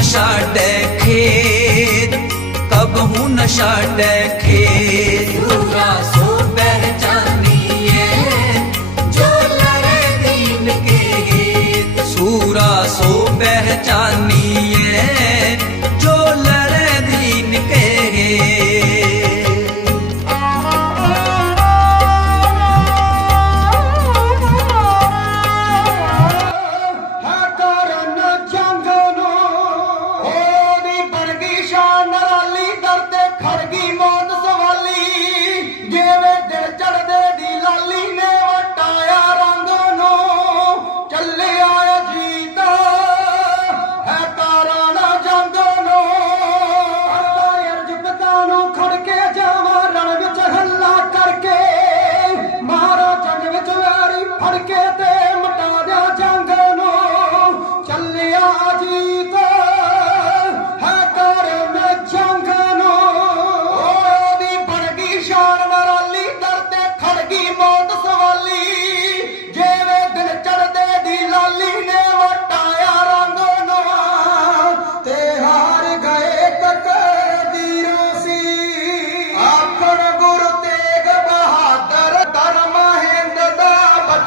न छाड़े खेत कबहू न छाड़े खेत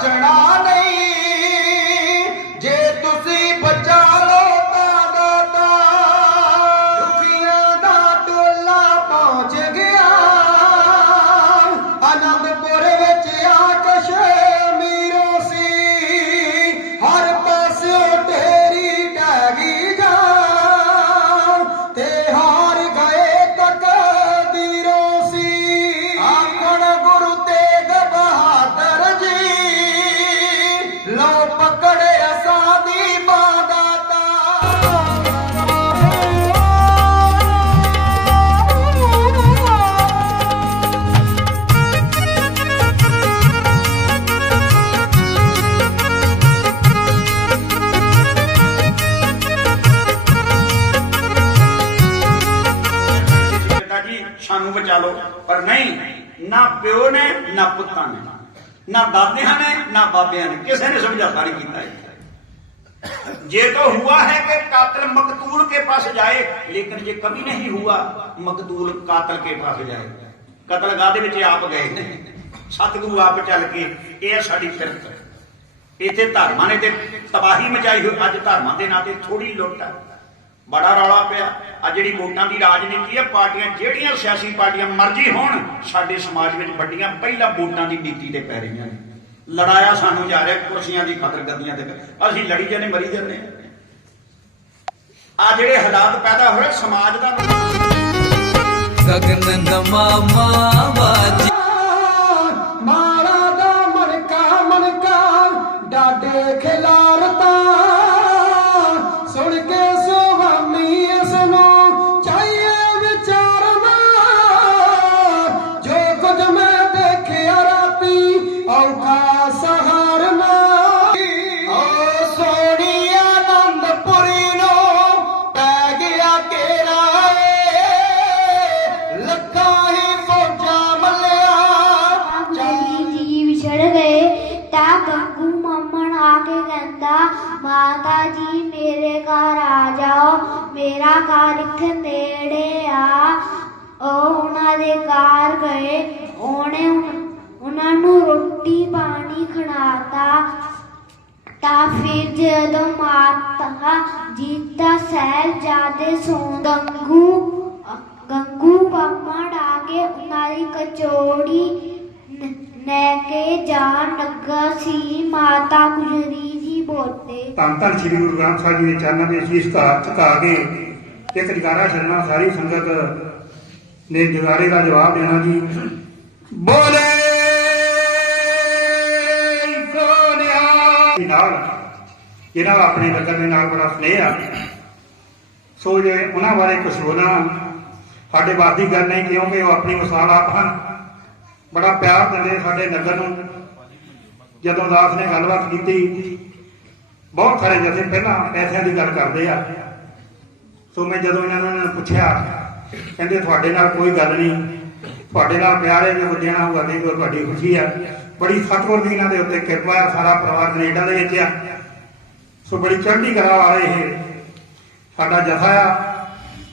चढ़ा ਸਾਨੂੰ ਬਚਾ ਲਓ ਪਰ ਨਹੀਂ ਨਾ ਪਿਓ ਨੇ ਨਾ ਪੁੱਤਾਂ ਨੇ ਨਾ ਦਾਦਿਆਂ ਨੇ ਨਾ ਬਾਬਿਆਂ ਨੇ ਕਿਸੇ ਨੇ ਸਮਝਾਤਾ ਨਹੀਂ ਕੀਤਾ ਇਹ। ये तो हुआ है कि कातिल मकतूल के पास जाए लेकिन ये कभी नहीं हुआ मकतूल कातिल के पास जाए ਕਤਲਗਾਹ ਦੇ ਵਿੱਚ ਆਪ ਗਏ ਨੇ ਸਤਿਗੁਰੂ ਆਪ ਚੱਲ ਕੇ ਇਹ ਸਾਡੀ ਫਿਰਤ ਇੱਥੇ ਧਰਮਾਂ ਨੇ ਤੇ ਤਬਾਹੀ ਮਚਾਈ ਹੋਈ ਅੱਜ ਧਰਮਾਂ ਦੇ ਨਾਂ ਤੇ ਥੋੜੀ ਲੁੱਟ ਆ ਬੜਾ ਰੌਲਾ ਪਿਆ। ਆ ਜਿਹੜੀ ਵੋਟਾਂ ਦੀ ਰਾਜਨੀਤੀ ਹੈ ਪਾਰਟੀਆਂ ਜਿਹੜੀਆਂ ਸਿਆਸੀ ਪਾਰਟੀਆਂ ਮਰਜ਼ੀ ਹੋਣ, ਸਾਡੇ ਸਮਾਜ ਵਿੱਚ ਵੱਡੀਆਂ ਪਹਿਲਾਂ ਵੋਟਾਂ ਦੀ ਨੀਤੀ ਤੇ ਪੈ ਰਹੀਆਂ ਨੇ। ਲੜਾਇਆ ਸਾਨੂੰ ਜਾ ਰਿਹਾ ਕੁਰਸੀਆਂ ਦੀ ਖਾਤਰ ਗੱਦੀਆਂ ਤੇ। ਅਸੀਂ ਲੜੀ ਜਾਂਦੇ, ਮਰੀ ਜਾਂਦੇ। ਆ ਜਿਹੜੇ ਹਾਲਾਤ ਪੈਦਾ ਹੋਏ ਸਮਾਜ ਦਾ ਗਗਨ ਨਮਾਮਾ ਬਾਜੀ ਮੇਰਾ ਘਰ ਇੱਥੇ ਨੇੜੇ ਆ। ਉਹ ਉਹਨਾਂ ਦੇ ਘਰ ਗਏ। ਉਹਨੇ ਉਹਨਾਂ ਨੂੰ ਰੋਟੀ ਪਾਣੀ ਖਿਲਾਤਾ। ਤਾਂ ਫਿਰ ਜਦੋਂ ਮਾਤਾ ਜੀਤਾ ਸਹਿਲ ਜਾਦੇ ਸੋ ਗੰਗੂ ਗੰਗੂ ਪੰਮੜ ਆ ਕੇ ਉਹਨਾਂ ਦੀ ਕਚੋੜੀ ਲੈ ਕੇ ਜਾਣ ਲੱਗਾ ਸੀ। ਮਾਤਾ ਗੁਜਰੀ ਬੋਤੇ ਧੰਨ ਧੰਨ ਸ੍ਰੀ ਗੁਰੂ ਗ੍ਰੰਥ ਸਾਹਿਬ ਜੀ ਦੇ ਚਰਨਾਂ ਦੇ ਅਸੀਸ ਝੁਕਾ ਝੁਕਾ ਕੇ ਇੱਕ ਜਗਾਰਾ ਛੱਡਣਾ, ਸਾਰੀ ਸੰਗਤ ਨੇ ਜਗਾਰੇ ਦਾ ਜਵਾਬ ਦੇਣਾ ਜੀ। ਬੋਲੇ ਸੋਨਿਆ। ਨਾਲ ਇਹਨਾਂ ਦਾ ਆਪਣੇ ਨਗਰ ਦੇ ਨਾਲ ਬੜਾ ਸਨੇਹ ਆ। ਸੋ ਜੇ ਉਹਨਾਂ ਬਾਰੇ ਕੁਝ ਬੋਲਣਾ ਸਾਡੇ ਬਾਤ ਦੀ ਗੱਲ ਨਹੀਂ, ਕਿਉਂਕਿ ਉਹ ਆਪਣੀ ਮਿਸਾਲ ਆਪ ਹਨ। ਬੜਾ ਪਿਆਰ ਦਿੰਦੇ ਸਾਡੇ ਨਗਰ ਨੂੰ। ਜਦੋਂ ਦਾਸ ਨੇ ਗੱਲਬਾਤ ਕੀਤੀ ਬਹੁਤ ਸਾਰੇ ਜਥੇ ਪਹਿਲਾਂ ਪੈਸਿਆਂ ਦੀ ਗੱਲ ਕਰਦੇ ਆ। ਸੋ ਮੈਂ ਜਦੋਂ ਇਹਨਾਂ ਨੂੰ ਪੁੱਛਿਆ, ਕਹਿੰਦੇ ਤੁਹਾਡੇ ਨਾਲ ਕੋਈ ਗੱਲ ਨਹੀਂ, ਤੁਹਾਡੇ ਨਾਲ ਪਿਆਰ ਹੈ ਜੋ ਦੇਣਾ ਹੋਊਗਾ ਤੇ ਤੁਹਾਡੀ ਖੁਸ਼ੀ ਆ। ਬੜੀ ਸਤਿਗੁਰ ਦੀ ਇਹਨਾਂ ਦੇ ਉੱਤੇ ਕਿਰਪਾ ਹੈ ਸਾਰਾ ਪਰਿਵਾਰ ਕੈਨੇਡਾ ਦੇ ਵਿੱਚ ਆ। ਸੋ ਬੜੀ ਚੜ੍ਹਦੀ ਕਲਾ ਵਾਲੇ ਇਹ ਸਾਡਾ ਜਥਾ ਆ।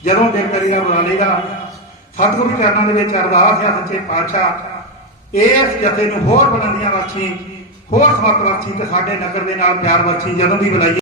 ਜਦੋਂ ਦਿਨ ਕਰੀਦਾ ਬੁਲਾ ਲਈਦਾ। ਸਤਿਗੁਰੂ ਦੇ ਚਰਨਾਂ ਦੇ ਵਿੱਚ ਅਰਦਾਸ ਆ, ਸੱਚੇ ਪਾਤਸ਼ਾਹ। ਇਸ ਜਥੇ ਨੂੰ ਹੋਰ ਬੁਲੰਦੀਆਂ ਬਖਸ਼ੀ ਹੋਰ ਸਮਤ ਬਖਸ਼ੀ ਤੇ ਸਾਡੇ ਨਗਰ ਦੇ ਨਾਲ ਪਿਆਰ ਬਖਸ਼ੀ ਜਦੋਂ ਵੀ ਬੁਲਾਈ।